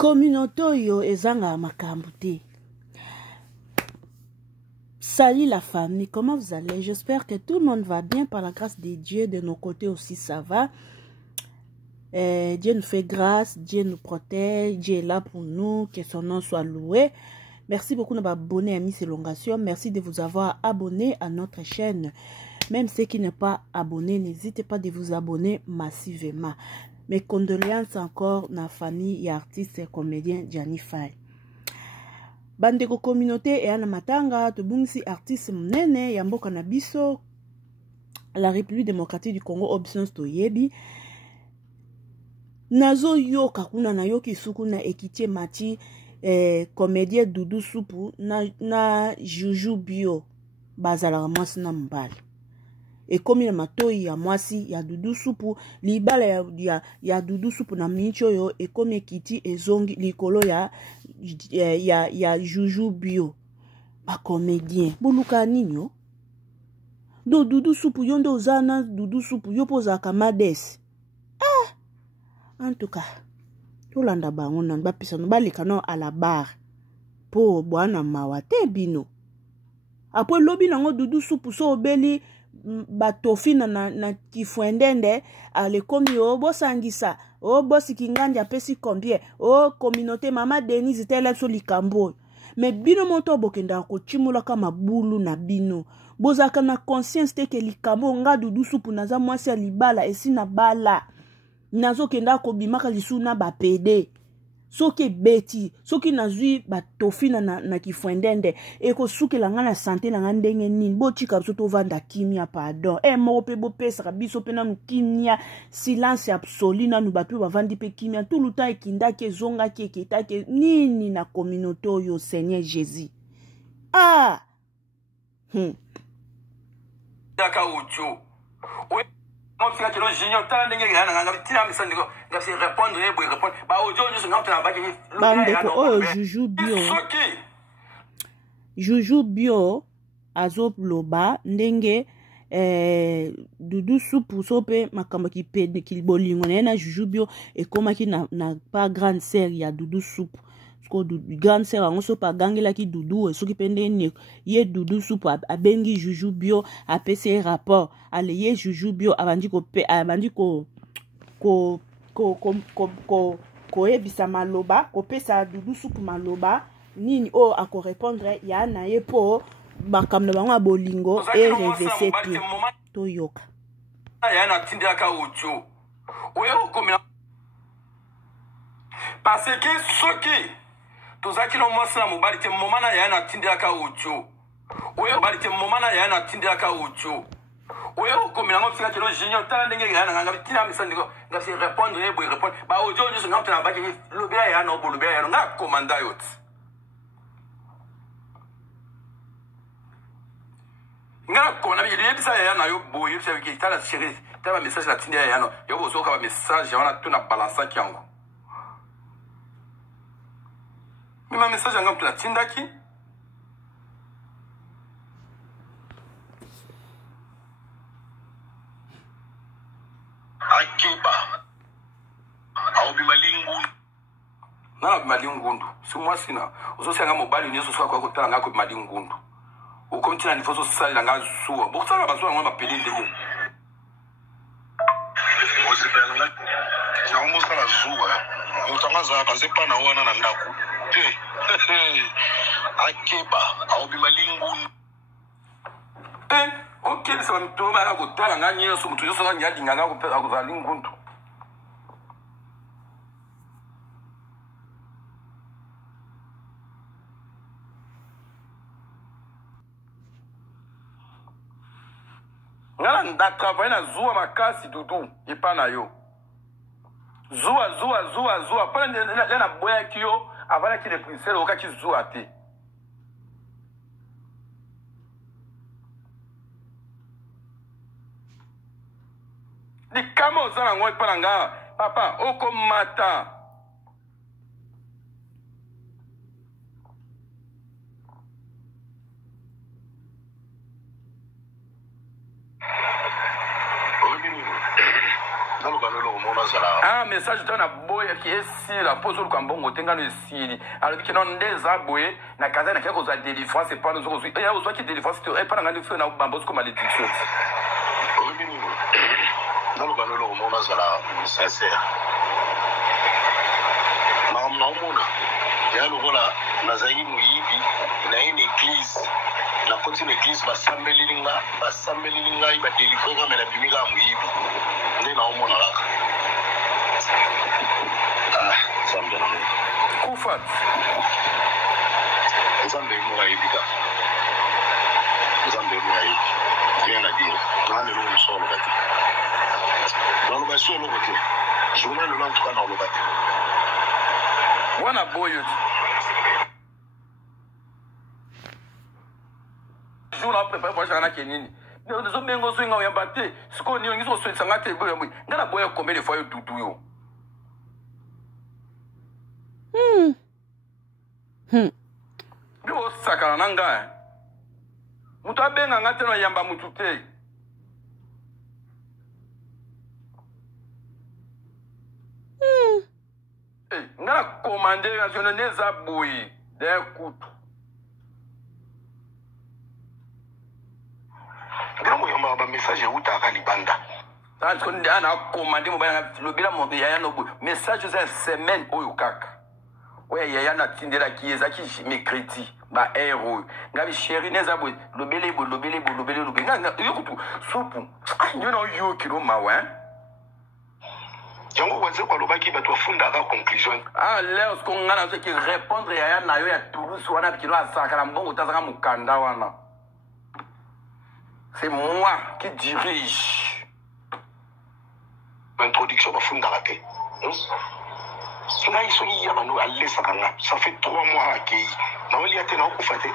Communauté yo ezanga makambo te. Salut la famille, comment vous allez? J'espère que tout le monde va bien par la grâce de Dieu. De nos côtés aussi ça va. Dieu nous fait grâce, Dieu nous protège, Dieu est là pour nous, que son nom soit loué. Merci beaucoup de m'abonner à Miss Elongation. Merci de vous avoir abonné à notre chaîne. Même ceux qui n'ont pas abonné, n'hésitez pas de vous abonner massivement. Mes condoléances encore na famille et artiste et comédien Gianni Faye. Bandeko communauté et ana matanga to bungsi artiste mnene ya mboka na biso la République démocratique du Congo options to yebi nazo yoka kuna na yoki suku na Ekitie Mati comédien Doudou Supu na Juju Bio bazala mwasi na mbali et comme il matoi ya mwasi ya Doudou Supu libala ya Doudou Supu na mincho yo et comme Ekiti ezongi likolo ya Juju Bio ba comédien buluka ninyo do Doudou Supu yondo zana Doudou Supu yopoza kamades en tout cas tolanda bango na ba pisano balika no à la barre po bwana mawate bino après lobi nango Doudou Supu so obeli batofina na kifwendende ale komi o bosangisa o bosi kinganja pesi combien o communauté mama Denise tele so likambo mais bino moto bokenda ko chimula kama bulu na bino bozaka na conscience te ke likambo nga Doudou Supu naza mwasi ya libala esi na bala nazo kenda ko bimaka lisuna ba pede soki beti soki nazui batofina na kifwendende eko suki langa na santé langa ndenge nini botika biso tovanda kimia pardon moko pe bopesaka biso pe nanu kimia silence absolu nanu bato bavandi pe kimia tout le temps ekindaki ezongaki ekitaki nini na communauté oyo Seigneur Jésus Daka ujo on fait que le génial tant de gens n'ont pas mis ça de répondre et répondre bah aujourd'hui nous sommes en train de Juju Bio azo loba ndenge Doudou Supu sope makambo ki pede ki bolingo na Juju Bio et koma ki na pas grande sœur ya Doudou Supu ko grande sœur ango so pa gangela ki Doudou soki pende ne ye Doudou Supu abengi Juju Bio apese rapport ale ye Juju Bio abandi ko ebisa maloba ko pesa Doudou Supu maloba nini o ako répondre ya na ye po bakamna bango abolingo e reverser tout to yoka ya na tinda ka ujo oyo komina parce que soki tozaki no mwasi na mobali te momana ya na tinda ka ujo oyo bali te momana ya na tinda ka ujo oyo komina ngo fika kilo génial tant ndenge ya na nganga tina misandiko ngasi répondre et répondre ba ujo nyo ngam tana baki lobia ya na obolobia ya nga komanda yot nga kona bi yedi sa ya na yo boyo se ki tala chérie tala message la tinda ya no yo bozo ka message ya na tuna balancer kyango ma message ngam tuna tinda ki akiba au bimalingu na bimalingundu si moi sina ozo senga mobali nyeso so kwa kotala ngako bimalingundu uko mtina ni foso sali nga suwa bokutala bazuwa ngwa mapeli ndenge osipela na umusa la zuwa mutangaza kazepa na wana na ndaku akiba au bimalingundu ok ça me tombe à kotala nga nyeso mutu yoso nga nyadi nga ko kozali ngundu ngala ndatravaye na zuwa makasi Dudu epa na yo zuwa pala na boyaki yo avanaki le princele okaki zuwa te likama ozala ngo epa na nga papa okomata Ah, message dans la boya qui est si la pose le cambon tenga le sili. Alors que non des aboyés na kaza na quelque chose délivrance c'est pas nous autres. Il y a aussi qui délivrance et pas dans le feu na bambos comme malédiction. Dans le banolo on a ça sincère. Non il y a le voilà nazali muyibi na une église la petite église basambelilinga iba délivrer mais la bimiga muyibi ndé na omona la zambia Kufat zambia muyibi rien à dire dans le long solo bati dans le solo bati journal le long dans le bati wana boyo jour la préparer pour chana kenini nous sommes bengo swinga o yambate siko ni ngizo swetsa ngate boyo mwe ngana boyo combien de fois yo dudu yo Yo sakana nanga mutu abenga ngate no yamba mutu te ngana commander national neza boyi d'un coup. Grand moyen ba message uta ka libanda. Tant qu'on a commandé mon le bilan mon yaya no message c'est semaine oyo kaka. Ouais yaya na tindela ki ezaki mercredi ba héros. Ngabi chéri neza boyi le belé yo kutu soupu. You know you kilo mawa. Yango waze kwa lobaki bato funda ka conclusion. Ah là ce qu'on a qui répondre yaya na yo ya Toulouse wana kilo asakala mbongo tazaka mukanda wana. C'est moi qui dirige. L'introduction va fondre la tête. Cela ils sont yamano aller sakanga. Ça fait 3 mois que na oli atena okufate.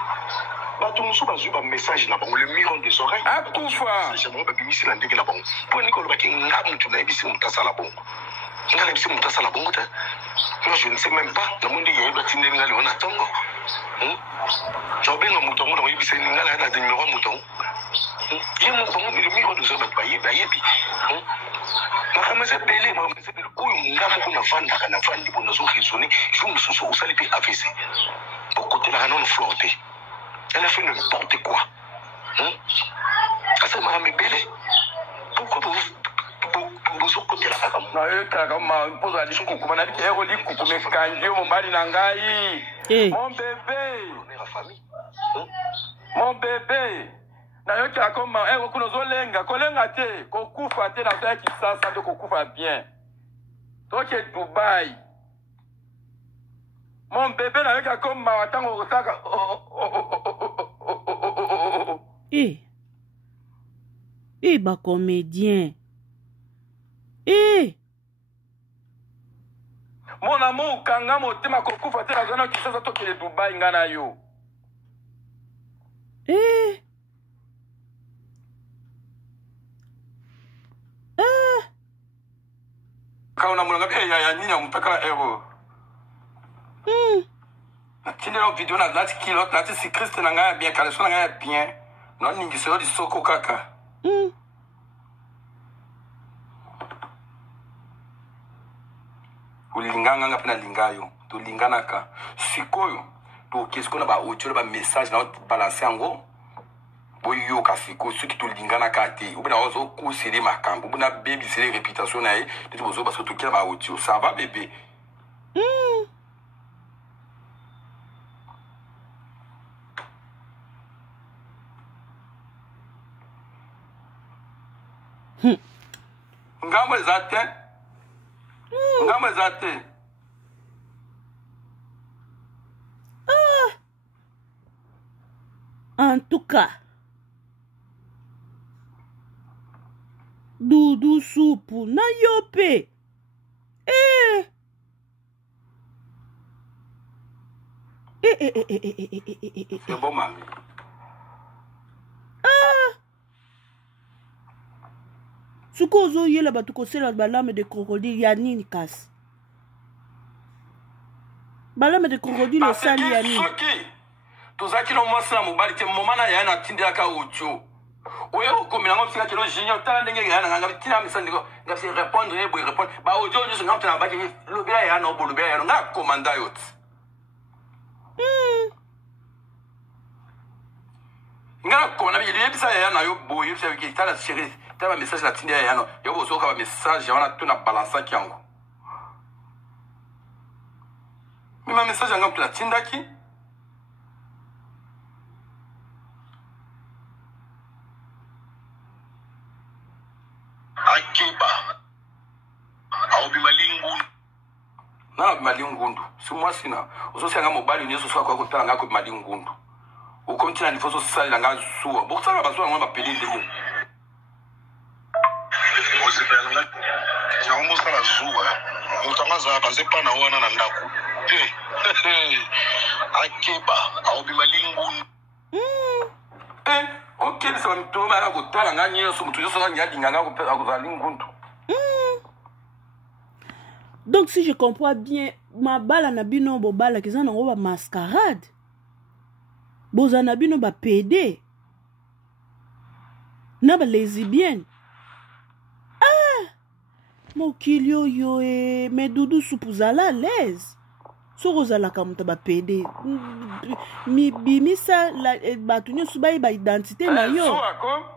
Ba tout musu bazu ba message na bango le miron des oreilles. Akufa. J'aimerais ba bimisi la ndenge la bango. Pour Nicole ba ki ngam tu na bisi mutasa la bango. Ngala bisi mutasa la bango ta. Moi je ne sais même pas. Na mundi yeba tinde ngali ona tongo. Jobenga mutongo na yebisi ngala na numéro mutongo. Il y a mon fameux le miro de ce baye bayebi. Makameze belé makameze belé oyo ngamo kuna vanda kana vandi bona zo raisonner je me sens au salipi AVC. Pour côté la non flotter. Elle a fait n'importe quoi. Ça m'a mis belé. Pourquoi vous côté la kaka. Na yo kaka ma pose ali kuku mana bi ero li kuku me kanji mo bali na ngai. Mon bébé. Mon bébé. Na yo kia koma kuno zo lenga kolenga te kokufa te na ta kisasa de kokufa bien toke Dubai mon bébé na yo kia koma watango kosaka ba comédien mon amour kanga motema kokufa te na zona kisasa toke Dubai ngana yo Kauna mulanga ya nina mutaka ero. Tinde lo video na lati kilo lati si Christ na ngaya bien kale so na ngaya bien. No ningi se di soko kaka. Ulinganga ngapena lingayo. To lingana ka. Sikoyo. To kesko na ba audio ba message na balancer ngo. Boyo kasiko ceux qui te lingana kate ou bien ozo ko sele makambo ou na baby sele réputation na e tu bozo parce que to kila ba audio ça va bébé ngamo zate en tout cas Dudu supu na yope. C'est bon mami. Suko zo yela batu kosela balame de crocodile ya nini kasi. Balame de crocodile sali ya nini. Soki tozaki no mwasi na mobali te momana ya na tindela ka audio. Oyo komina ngo sika kilo junior tala ndenge ga na ngabi tina misandi ko ngasi répondre ne boy répondre ba audio juste ngapta na baki lo bia ya no bolu bia ya nga komanda yot nga komanda bi le bisa ya na yo boy bisa ki tala chérie tala message la tindia ya no yo bo so ka message ya na tuna balance kyango ma message ngapta la tinda ki Akiba aobi malingundu na malingundu sumwa sina usosi anga mobali nyeso so kwa kutala ngako malingundu ukomtina nifoso sali nga suwa bokutala baswa ngwa bapelinde yo osipelanga nyamu sala zuwa mutamaza bazepa na wana na ndaku Akiba aobi malingundu ok, ça va me tourner à côté, la gagne, sur tout ça, il y a des gagnants qui peuvent. Donc, si je comprends bien, ma balle na bino bo balle qui sont en mascarade. Bozana bino ba PD. Na ba lesbienne. Ah! Mon kilio yo e me dudu supuzala l'aise. So rozala kamuta ba PD. Mi bimisa la batunyo subai ba identité na yo.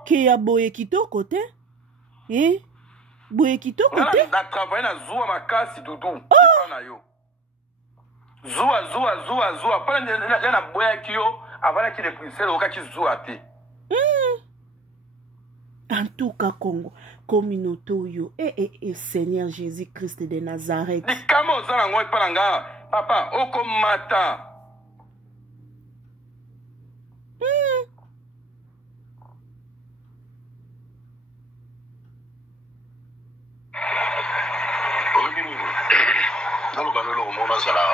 Ke ya boye kitoko te? Boye kitoko te? Na travailler na zuwa makasi dudu. Pas na yo. Zuwa. Pas na boya kiyo avant qu'il ait le oka ki zuwa te. En tout cas, Congo, communauté yo, Seigneur Jésus-Christ de Nazareth. Ni kama ozala ngoi palanga, papa, oko mata.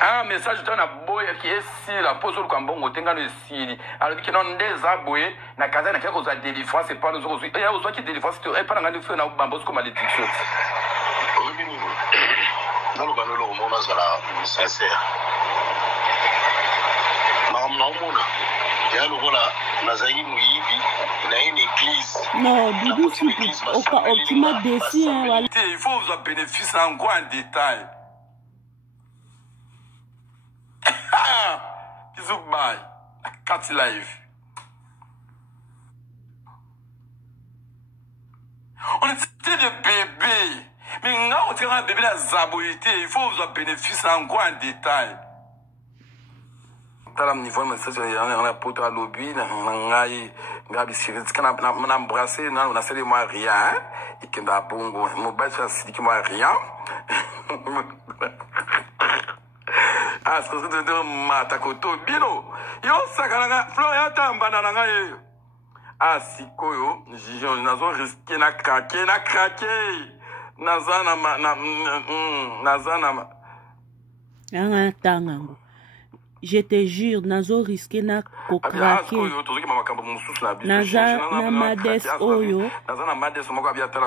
Ah, message dans la boye qui est si la pose au Cambon, tenga le Siri. Alors que non des aboyés, na casa na quelque chose à délivrance, c'est pas nous autres. Et aux autres qui délivrance, et pas dans le feu, na bambos comme malédiction. Dans le banolo, on a ça sincère. Madame Naumona, il y a le voilà, Nazaï Mouibi, il y a une église. Non, Doudou, tu m'as déçu. Il faut vous en bénéficier en quoi en détail. Zubai, Cat Live. On était des bébés. Mais là, on tient un bébé la zaboïté. Il faut vous en bénéficier en quoi en détail. Dans le niveau, on a poté à l'objet, on a embrassé, on a fait des mois rien. Et qu'on a bongo, mon bête, c'est dit moi rien. Ah, c'est ce que je matakoto bino. Yo sakananga Florian tambana nanga ye. Ah sikoyo, jijon nazo risqué na craquer. Nazana Anga tangango. Je te jure, nazo risqué na craquer. Nazana mades oyo.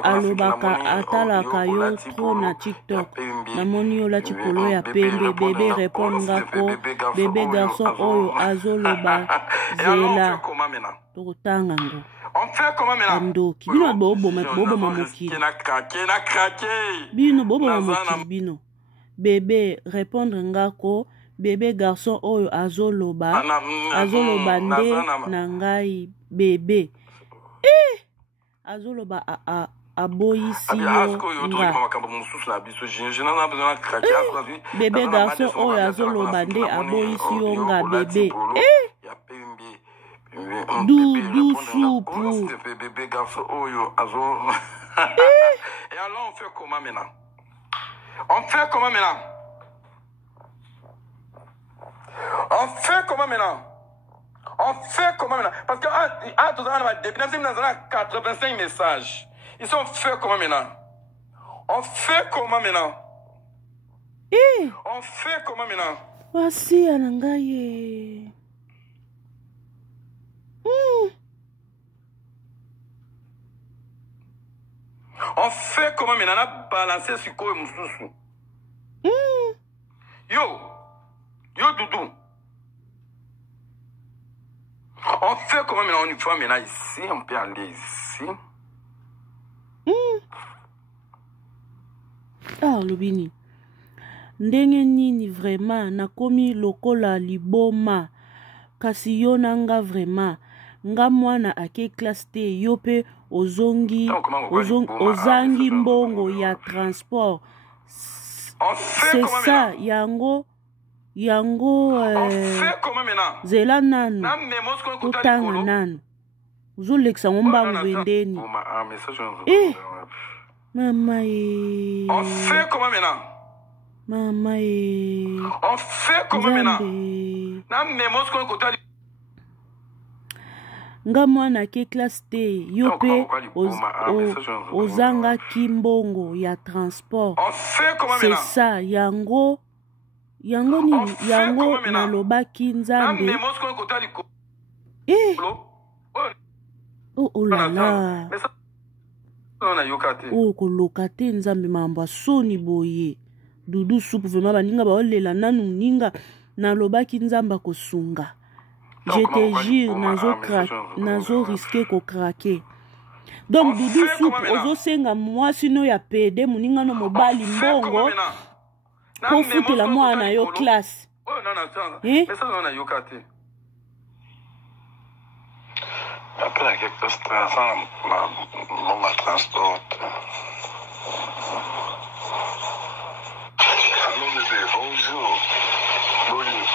Alobaka atalaka yo trop na TikTok. Namoni yo la chikolo ya pembe. Bébé répond ngako. Bébé garçon oyo azoloba zela. Totangango. On fait comment maintenant? Andoki. Bino bobo mamokili. Bino bobo mamokili bino. Bébé répondre ngako. Bébé garçon oyo azoloba nde na ngai bébé azoloba aboyisi yo bébé garçon oyo azoloba nde aboyisi yo nga bébé Doudou soupu bébé garçon oyo azoloba. Et alors on fait comment maintenant? On fait comment maintenant? Parce que tout ça, on a 85 messages. Ils sont faits comment maintenant? On fait comment maintenant? Voici Anangaye. On fait comment maintenant? On a balancé sur quoi Moussoussou. Yo Doudou. On fait comment maintenant? On y va maintenant ici. On peut aller ici. Ah, Lobini. Ndenge nini vraiment nakomi lokola liboma. Kasi yo nanga vraiment. Nga mwana ake classe te yo pe ozangi mbongo ya transport. C'est ça, yango zela nanu totanga nanu uzolekisa ngombangu bendeni. Mama on fait comment maintenant? Mama on fait comment maintenant? Na memos ko kotali nga mwana ke classe te yo pe ozanga kimbongo ya transport. C'est ça, yango nalobaki nzambe. Oh la la. Oh koloka te nzambe mambo soni boye. Dudu soupe vraiment baninga baolela nanu ninga nalobaki nzamba kosunga. Je te jure nazo risqué ko craquer. Donc Dudu soupe ozo senga mwasi no ya pede muninga no mobali mbongo. Pour foutre la mwana yo classe. Mais ça on a yokate. Après quelques instants, ma transport. Allô bébé, bonjour. Bonjour.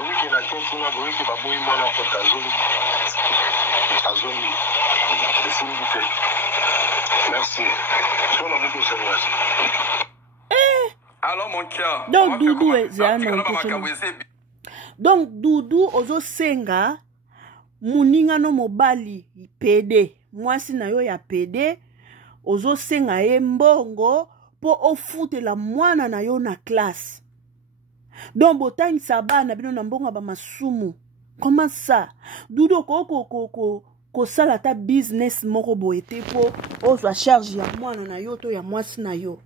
Oui, il y a quelqu'un qui va mourir moi dans ta zone. Merci. Alors mon cœur. Donc Doudou donc Doudou ozo senga muninga no mobali pede mwasi na yo ya pede ozo senga ye mbongo po ofutela mwana na yo na classe. Donc botangisa bana bino na mbongo ba masumu. Comment ça? Doudou ko sala ta business moko boete po ozwa charge ya mwana na yo to ya mwasi na yo.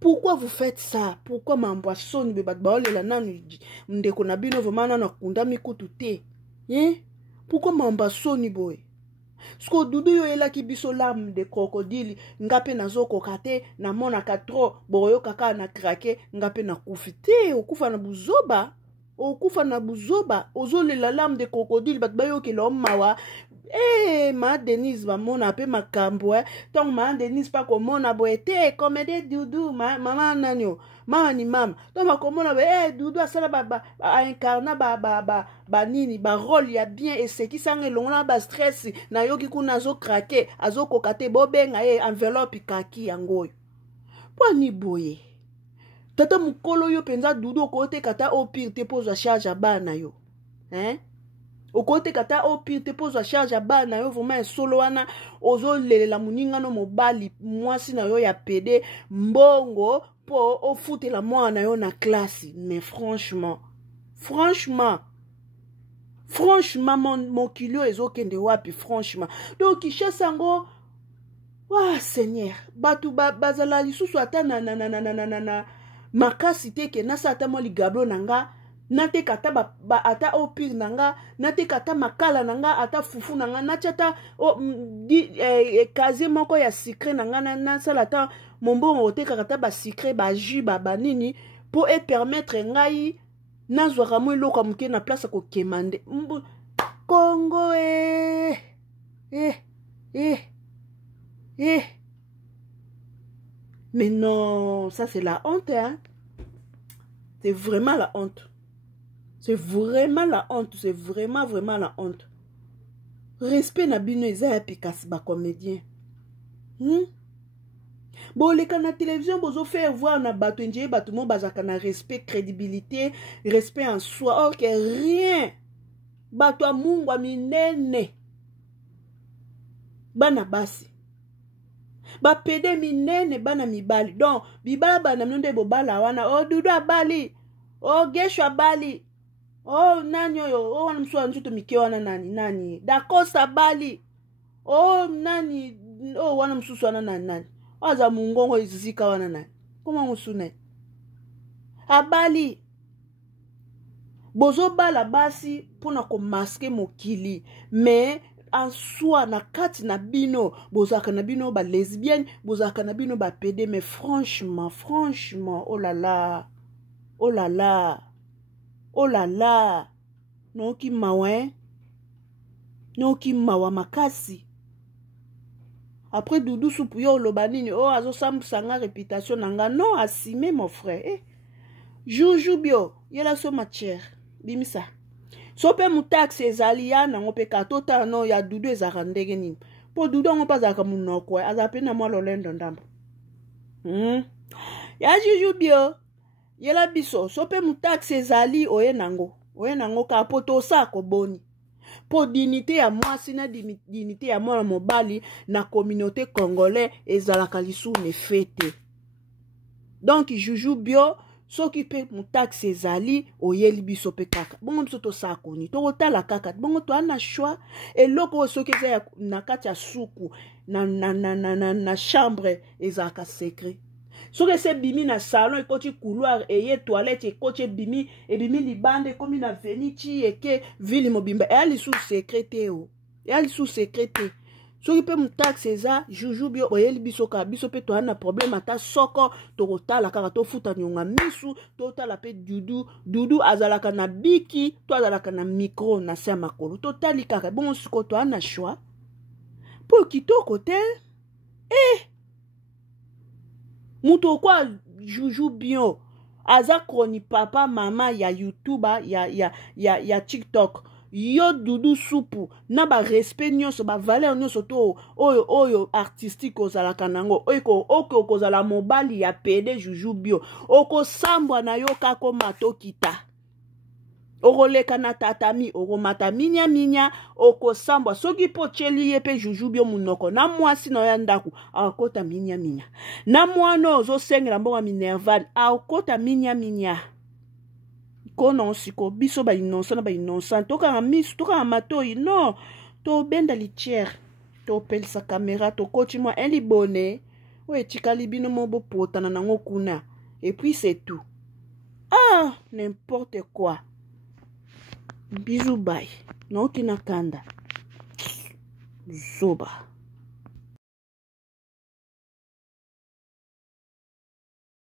Pourquoi vous faites ça? Pourquoi m'amboisson be batbaolela nanu ndeko na bino vraiment na kunda mikutu te? Pourquoi m'amboisson boy? Sko Dudu yo elaki biso larme de crocodile ngape nazo kokate na mona katro boyo kaka na krake ngape na kufite okufa na buzoba. Okufa na buzoba ozolela larme de crocodile batbayo ke lo mawa. Ma Denise va mon appel ma camboue. Donc ma Denise pas comme mon aboité comme des Doudou maman nanyo maman ni mam. Donc ma comme mon aboé Doudou a ça ba incarna ba nini ba rôle ya bien et c'est qui sang long là ba stress na yo ki kuna zo craquer azo kokate bobenga enveloppe kaki yango. Poni boye. Tata mukolo yo penza Doudou kote kata au pire te pose charge à bana yo. Au côté kata au pire te pose à charge à bana yo vraiment solo wana ozo lelela muninga no mobali mwasi na yo ya pede mbongo po o fute la mwana yo na classe. Mais franchement mon kilo ezo kende wapi franchement. Donc ichasango wa Seigneur batu bazala lisusu ata na makasi te ke nasa ata mo ligablo nanga. Nate kata ata opir nanga, nate kata makala nanga, ata fufu nanga, nachata kaze moko ya secret nanga na salata mombo ote kata ba secret ba jus ba nini pour permettre ngai nazwa mo eloko muke na place ko kemande Congo Mais non, ça c'est la honte hein. C'est vraiment la honte. C'est vraiment la honte. C'est vraiment la honte. Respect na bino eza efficace ba comédien. Bon, les canaux télévision, bozo faire voir na bato nje bato mo bazaka na respect, crédibilité, respect en soi. Ok, rien. Bato a mungwa minene. Bana basi. Ba pede minene bana mibali. Donc, bibala bana mnonde bo bala wana. Oh, Dudu abali. Oh, Gesho abali. Oh, nani yo. Oh, wana msuwa njuto mike wana nani. Dakosa bali. Oh, nani. Oh, wana msusu wana nani. Waza mungongo izizika wana nani. Kuma musune. Abali. bozo bala basi pona ko masquer mokili mais en soi na kati na bino bozaka na bino ba lesbienne bozaka na bino ba pédé mais franchement oh là là no ki mawa makasi après Doudou Soupu yo loba nini oh azo sanga réputation nanga non assumé mon frère Joujou bio yela so matière bimisa so pe mutaxe ezali ya nango pe katota no ya Doudou ezaka ndenge nini po Doudou ngo pazaka munoko azape na mwa lolendo ndambo ya Joujou bio yela biso so pe mutaxe ezali oye nango ka poto sako boni po dignité ya mwasi na dignité ya mwana mobali na communauté congolais ezalaka lisu ne fete donc Joujou bio soki pe mutaxe ezali oyeli biso pe kaka bongo biso tosakoni tokotala kaka bongo to ana choix eloko soki eza na kati ya suku na chambre ezalaka secret soki ese bimi na salon ekoti couloir eye toilette ekoti ebimi libanda ekomi na venichi eke vili mobimba eya lisusu secret te soki pe mutaxe eza Joujou bio oyeli biso ka biso pe to ana problème ata soko tokotala kaka tofuta nyonga misu totala pe Doudou azalaka na biki to azalaka na micro na se makolo totali kaka bon siko to ana choix po kitoko te muto kwa Joujou bio aza kroni papa mama ya YouTube ya TikTok yo Doudou Soupu na ba respect nyonso ba valeur nyonso to oyo artistique ozalaka nango oko kozala mobali ya pede Joujou bio oko sambwa na yo kako matokita okoleka na tatami okomata minya oko sambwa soki po cheli ye pe Joujou bio munoko na mwasi na ya ndaku akota minya na mwana ozosengela mbongo minerval akota minya kono siko biso ba innocent toka misu toka matoi non to benda litière to pelsa caméra to koti moi un libone we tikali bino mobo potana nango kuna et puis c'est tout n'importe quoi bisous bye no kinakanda zoba